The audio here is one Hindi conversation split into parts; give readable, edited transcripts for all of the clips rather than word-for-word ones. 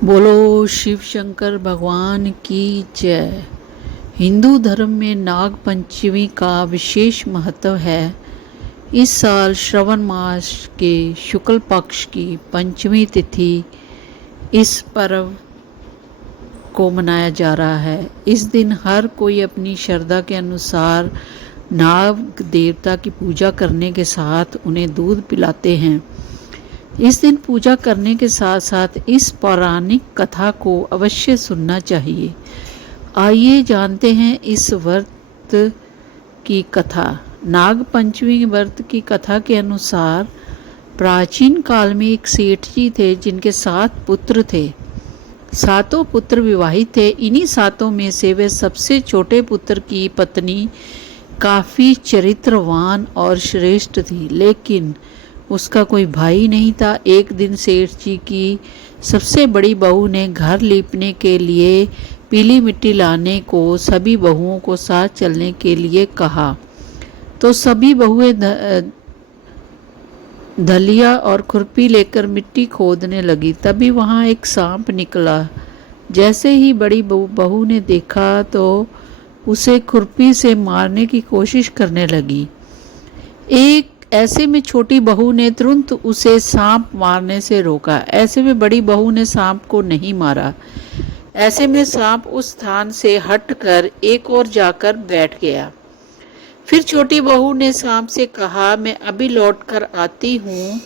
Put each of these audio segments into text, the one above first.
बोलो शिव शंकर भगवान की जय। हिंदू धर्म में नाग पंचमी का विशेष महत्व है। इस साल श्रवण मास के शुक्ल पक्ष की पंचमी तिथि इस पर्व को मनाया जा रहा है। इस दिन हर कोई अपनी श्रद्धा के अनुसार नाग देवता की पूजा करने के साथ उन्हें दूध पिलाते हैं। इस दिन पूजा करने के साथ साथ इस पौराणिक कथा को अवश्य सुनना चाहिए। आइए जानते हैं इस व्रत की कथा। नाग पंचमी व्रत की कथा के अनुसार प्राचीन काल में एक सेठ जी थे जिनके 7 पुत्र थे। 7 पुत्र विवाहित थे। इन्हीं 7 में से वे सबसे छोटे पुत्र की पत्नी काफ़ी चरित्रवान और श्रेष्ठ थी, लेकिन उसका कोई भाई नहीं था। एक दिन सेठ जी की सबसे बड़ी बहू ने घर लीपने के लिए पीली मिट्टी लाने को सभी बहुओं को साथ चलने के लिए कहा, तो सभी बहुएं धलिया और खुरपी लेकर मिट्टी खोदने लगी। तभी वहाँ एक सांप निकला। जैसे ही बड़ी बहू ने देखा तो उसे खुरपी से मारने की कोशिश करने लगी। ऐसे में छोटी बहू ने तुरंत उसे सांप मारने से रोका। ऐसे में बड़ी बहू ने सांप को नहीं मारा। ऐसे में सांप उस स्थान से हटकर एक और जाकर बैठ गया। फिर छोटी बहू ने सांप से कहा, मैं अभी लौट कर आती हूँ,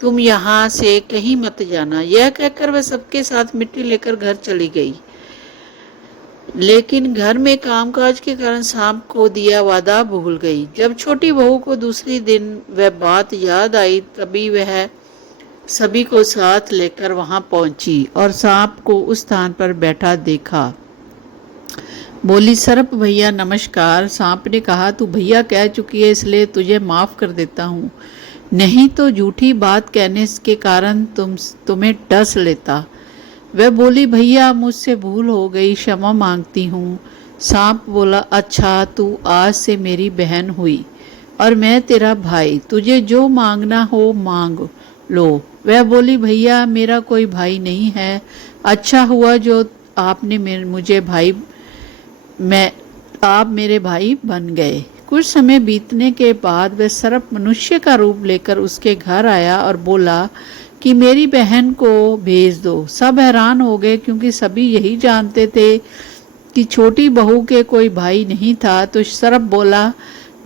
तुम यहाँ से कहीं मत जाना। यह कहकर वह सबके साथ मिट्टी लेकर घर चली गई। लेकिन घर में कामकाज के कारण सांप को दिया वादा भूल गई। जब छोटी बहू को दूसरी दिन वह बात याद आई, तभी वह सभी को साथ लेकर वहां पहुंची और सांप को उस स्थान पर बैठा देखा। बोली, सर्प भैया नमस्कार। सांप ने कहा, तू भैया कह चुकी है इसलिए तुझे माफ कर देता हूँ, नहीं तो झूठी बात कहने के कारण तुम्हें डस लेता। वह बोली, भैया मुझसे भूल हो गई, क्षमा मांगती हूँ। सांप बोला, अच्छा तू आज से मेरी बहन हुई और मैं तेरा भाई, तुझे जो मांगना हो मांग लो। वह बोली, भैया मेरा कोई भाई नहीं है, अच्छा हुआ जो आपने मुझे भाई आप मेरे भाई बन गए। कुछ समय बीतने के बाद वह सर्प मनुष्य का रूप लेकर उसके घर आया और बोला कि मेरी बहन को भेज दो। सब हैरान हो गए क्योंकि सभी यही जानते थे कि छोटी बहू के कोई भाई नहीं था। तो सर्प बोला,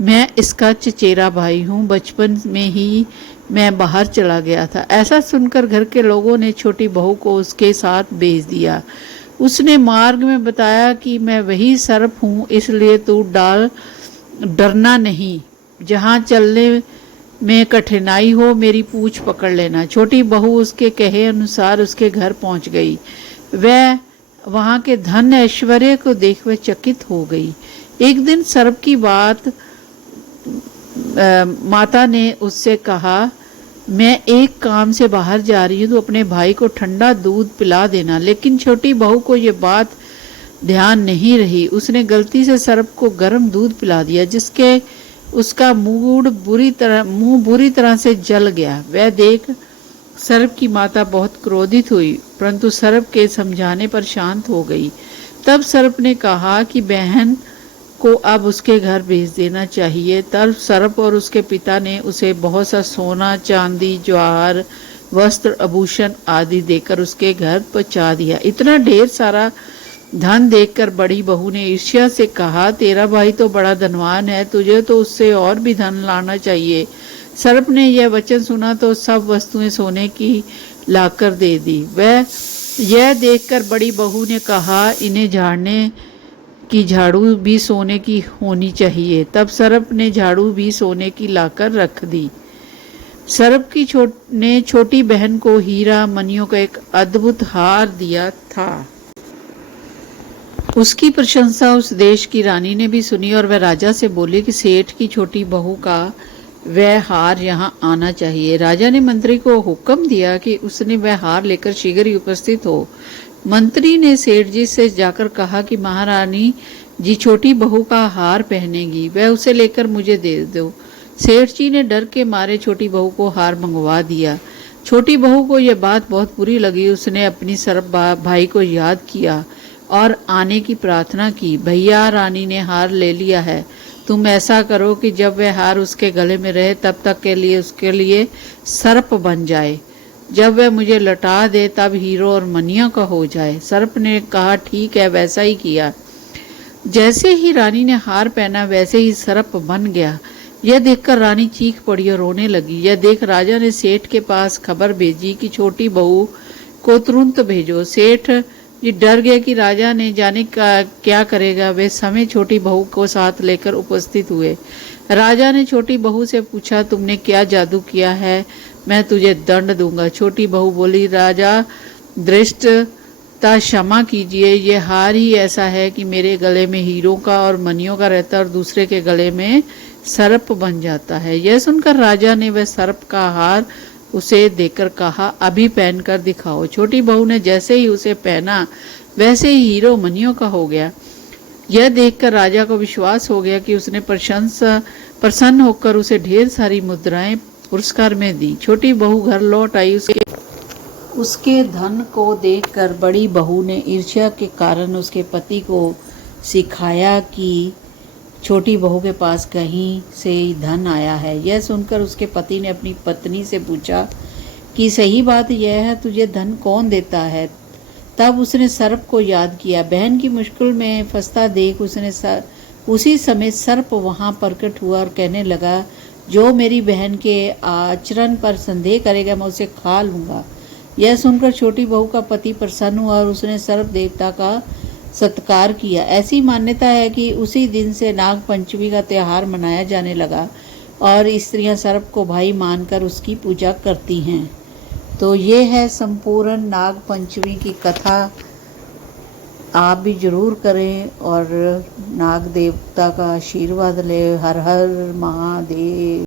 मैं इसका चचेरा भाई हूँ, बचपन में ही मैं बाहर चला गया था। ऐसा सुनकर घर के लोगों ने छोटी बहू को उसके साथ भेज दिया। उसने मार्ग में बताया कि मैं वही सर्प हूँ, इसलिए तू डरना नहीं, जहाँ चलने में कठिनाई हो मेरी पूंछ पकड़ लेना। छोटी बहू उसके कहे अनुसार उसके घर पहुंच गई। वह वहां के धन ऐश्वर्य को देख वह चकित हो गई। एक दिन सर्प की बात माता ने उससे कहा, मैं एक काम से बाहर जा रही हूँ, तो अपने भाई को ठंडा दूध पिला देना। लेकिन छोटी बहू को ये बात ध्यान नहीं रही। उसने गलती से सर्प को गर्म दूध पिला दिया, जिसके उसका मुंह बुरी तरह से जल गया। वह देख सर्प की माता बहुत क्रोधित हुई, परंतु सर्प के समझाने पर शांत हो गई। तब सर्प ने कहा कि बहन को अब उसके घर भेज देना चाहिए। तब सर्प और उसके पिता ने उसे बहुत सा सोना, चांदी, ज्वार, वस्त्र, आभूषण आदि देकर उसके घर पहुंचा दिया। इतना ढेर सारा धन देखकर बड़ी बहू ने ईर्ष्या से कहा, तेरा भाई तो बड़ा धनवान है, तुझे तो उससे और भी धन लाना चाहिए। सर्प ने यह वचन सुना तो सब वस्तुएं सोने की लाकर दे दी। वह यह देखकर बड़ी बहू ने कहा, इन्हें झाड़ने की झाड़ू भी सोने की होनी चाहिए। तब सर्प ने झाड़ू भी सोने की लाकर रख दी। सर्प की ने छोटी बहन को हीरा मणियों का एक अद्भुत हार दिया था। उसकी प्रशंसा उस देश की रानी ने भी सुनी और वह राजा से बोली कि सेठ की छोटी बहू का वह हार यहाँ आना चाहिए। राजा ने मंत्री को हुक्म दिया कि उसने वह हार लेकर शीघ्र ही उपस्थित हो। मंत्री ने सेठ जी से जाकर कहा कि महारानी जी छोटी बहू का हार पहनेगी, वह उसे लेकर मुझे दे दो। सेठ जी ने डर के मारे छोटी बहू को हार मंगवा दिया। छोटी बहू को यह बात बहुत बुरी लगी। उसने अपनी सर्प भाई को याद किया और आने की प्रार्थना की। भैया, रानी ने हार ले लिया है, तुम ऐसा करो कि जब वह हार उसके गले में रहे तब तक के लिए उसके लिए सर्प बन जाए। जब वह मुझे लौटा दे तब हीरो और मनिया का हो जाए। सर्प ने कहा, ठीक है, वैसा ही किया। जैसे ही रानी ने हार पहना वैसे ही सर्प बन गया। यह देखकर रानी चीख पड़ी और रोने लगी। यह देख राजा ने सेठ के पास खबर भेजी कि छोटी बहू को तुरंत भेजो। सेठ जी डर गए कि राजा ने जाने का क्या करेगा। वे समय छोटी बहू को साथ लेकर उपस्थित हुए। राजा ने छोटी बहू से पूछा, तुमने क्या जादू किया है, मैं तुझे दंड दूंगा। छोटी बहू बोली, राजा धृष्टता क्षमा कीजिए, ये हार ही ऐसा है कि मेरे गले में हीरो का और मनियों का रहता है और दूसरे के गले में सर्प बन जाता है। यह सुनकर राजा ने वह सर्प का हार उसे देकर कहा, अभी पहन कर दिखाओ। छोटी बहू ने जैसे ही उसे पहना वैसे ही हीरो मनियों का हो गया। यह देखकर राजा को विश्वास हो गया कि उसने प्रसन्न होकर उसे ढेर सारी मुद्राएं पुरस्कार में दी। छोटी बहू घर लौट आई। उसके धन को देखकर बड़ी बहू ने ईर्ष्या के कारण उसके पति को सिखाया कि छोटी बहू के पास कहीं से धन आया है। यह सुनकर उसके पति ने अपनी पत्नी से पूछा कि सही बात यह है, तुझे धन कौन देता है। तब उसने सर्प को याद किया। बहन की मुश्किल में फंसता देख उसने उसी समय सर्प वहां प्रकट हुआ और कहने लगा, जो मेरी बहन के आचरण पर संदेह करेगा मैं उसे खा लूंगा। यह सुनकर छोटी बहू का पति प्रसन्न हुआ और उसने सर्प देवता का सत्कार किया। ऐसी मान्यता है कि उसी दिन से नाग पंचमी का त्योहार मनाया जाने लगा और स्त्रियां सर्प को भाई मानकर उसकी पूजा करती हैं। तो ये है संपूर्ण नाग पंचमी की कथा। आप भी जरूर करें और नाग देवता का आशीर्वाद लें। हर हर महादेव।